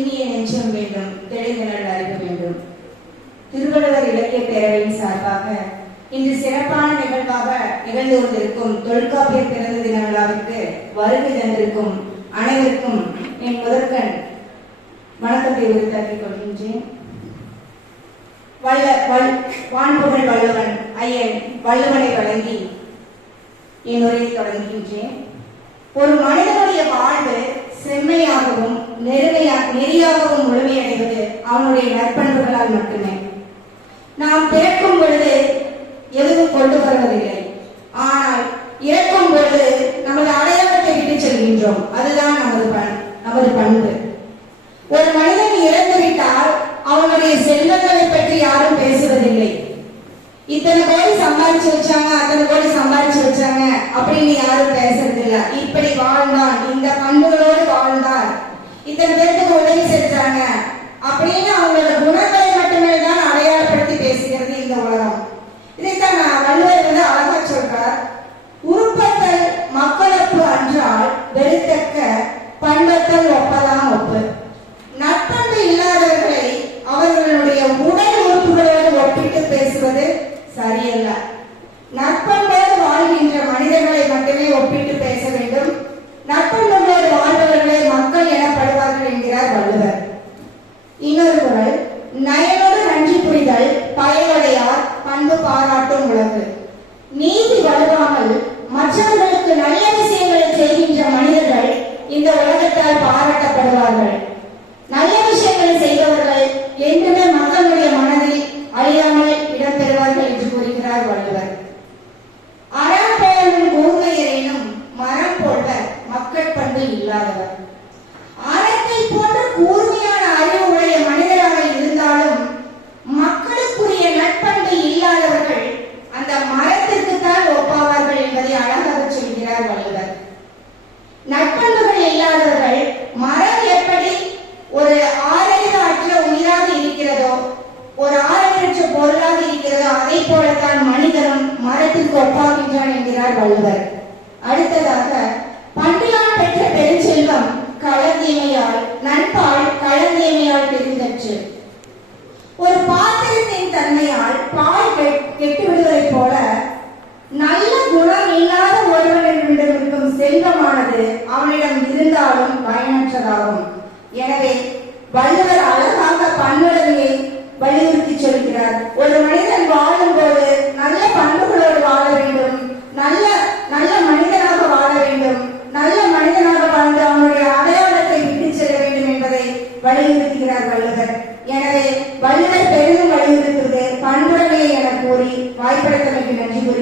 இனிய நெஞ்சம் வேண்டும் தெளிநிழல் அறிவு வேண்டும். திருவள்ளுவர் இலக்கிய பேரவையின் சார்பாக இன்று சிறப்பான நிகழ்வாக நிகழ்ந்து கொண்டிருக்கும் தொல்காப்பிய பிறந்த தின விழாவிற்கு வருகை தந்திருக்கும் அனைவருக்கும் என் முதற்கண் வணக்கத்தை உரித்தாக்கிக் கொள்கின்றேன். வல்ல வல் வான்புகழ் வல்லவன் ஐயன் வள்ளுவனை வழங்கி என் உரையை தொடங்குகின்றேன். ஒரு மனிதனுடைய வாழ்வு செம்மையாகவும் நெருமையாகவும் நெறியாகவும் முழுமையடைவது அவனுடைய நற்பண்புகளால் மட்டுமே. நாம் பிறக்கும் பொழுது எதுவும் கொண்டு வருவதில்லை. ஆனால் இறக்கும் பொழுது நமது அடையாளத்தை விட்டு செல்கின்றோம். அதுதான் நமது பண் நமது பண்பு. ஒரு மனிதன் இறந்துவிட்டால் அவனுடைய செல்வங்களை பற்றி யாரும் பேசுவதில்லை. இத்தனை கோடி சம்பாரிச்சு வச்சாங்க அத்தனை கோடி சம்பாரிச்சு வச்சாங்க அப்படின்னு யாரும் பேசுறது இப்படி வாழ்ந்தான் இந்த பண்புகளோடு உதவி அப்படின்னு அவங்களோட குணங்களை மட்டுமே தான் அடையாளப்படுத்தி பேசுகிறது இந்த உலகம். இதைத்தான் நான் வள்ளுவர் வந்து அழகா சொல்றார். உருப்பத்தல் மக்களப்பு அன்றால் வெறுத்தக்க பண்பத்தல் ஒப்பதாம் ஒப்பு. நட்பண்பு இல்லாதவர்களை அவர்களுடைய உடல் உறுப்புகளோடு ஒப்பிட்டு பேசுவது சரியல்ல. பாராட்டப்படுவார்கள் நல்ல விஷயங்களை செய்தவர்கள் என்றுமே மக்களுடைய மனதில் அழியாமல் இடம்பெறுவார்கள் என்று கூறுகிறார் வள்ளுவர். அறம் போலும் கூர்மையரேனும் மரம் போல்வர் மக்கள் பண்பு இல்லாதவர். அறத்தை போன்ற கூர்மையான அறிவு உடைய மனிதராக இருந்தாலும் மக்களுக்குரிய நட்பண்பு இல்லாதவர்கள் அந்த மரத்திற்கு தான் ஒப்பாவார்கள் என்பதை அழகாக சொல்கிறார் வள்ளுவர். நட்பண்புகள் இல்லாதவர்கள் மரம் ஒரு ஆறறிவற்ற பொருளாக இருக்கிறதோ அதை போலத்தான் மனிதனும் மரத்திற்கு ஒப்பாகின்றான் என்கிறார் வள்ளுவர். அடுத்ததாக பண்டிலான் பெற்ற பெருஞ்செல்வம் களந்தீமையால் நண்பால் களந்தீமையால் தெரிந்தற்று. ஒரு பாத்திரத்தின் தன்மையால் பால் கெட்- கெட்டு போல நல்ல குணம் இல்லாத ஒருவனிடம் இருக்கும் செல்வமானது அவனிடம் இருந்தாலும் பயனற்றதாகும். எனவே வள்ளுவர் சொல்கிறார் ஒரு மனிதன் வாழும்போது நல்ல பண்புகளோடு வாழ வேண்டும். நல்ல நல்ல மனிதனாக வாழ வேண்டும். நல்ல மனிதனாக வாழ்ந்து அவனுடைய அடையாளத்தை விட்டு செல்ல வேண்டும் என்பதை வலியுறுத்துகிறார் வள்ளுவர். எனவே வள்ளுவர் பெரிதும் வலியுறுத்துவது பண்புடனே என கூறி வாய்ப்படைத்தமைக்கு நன்றி கூறி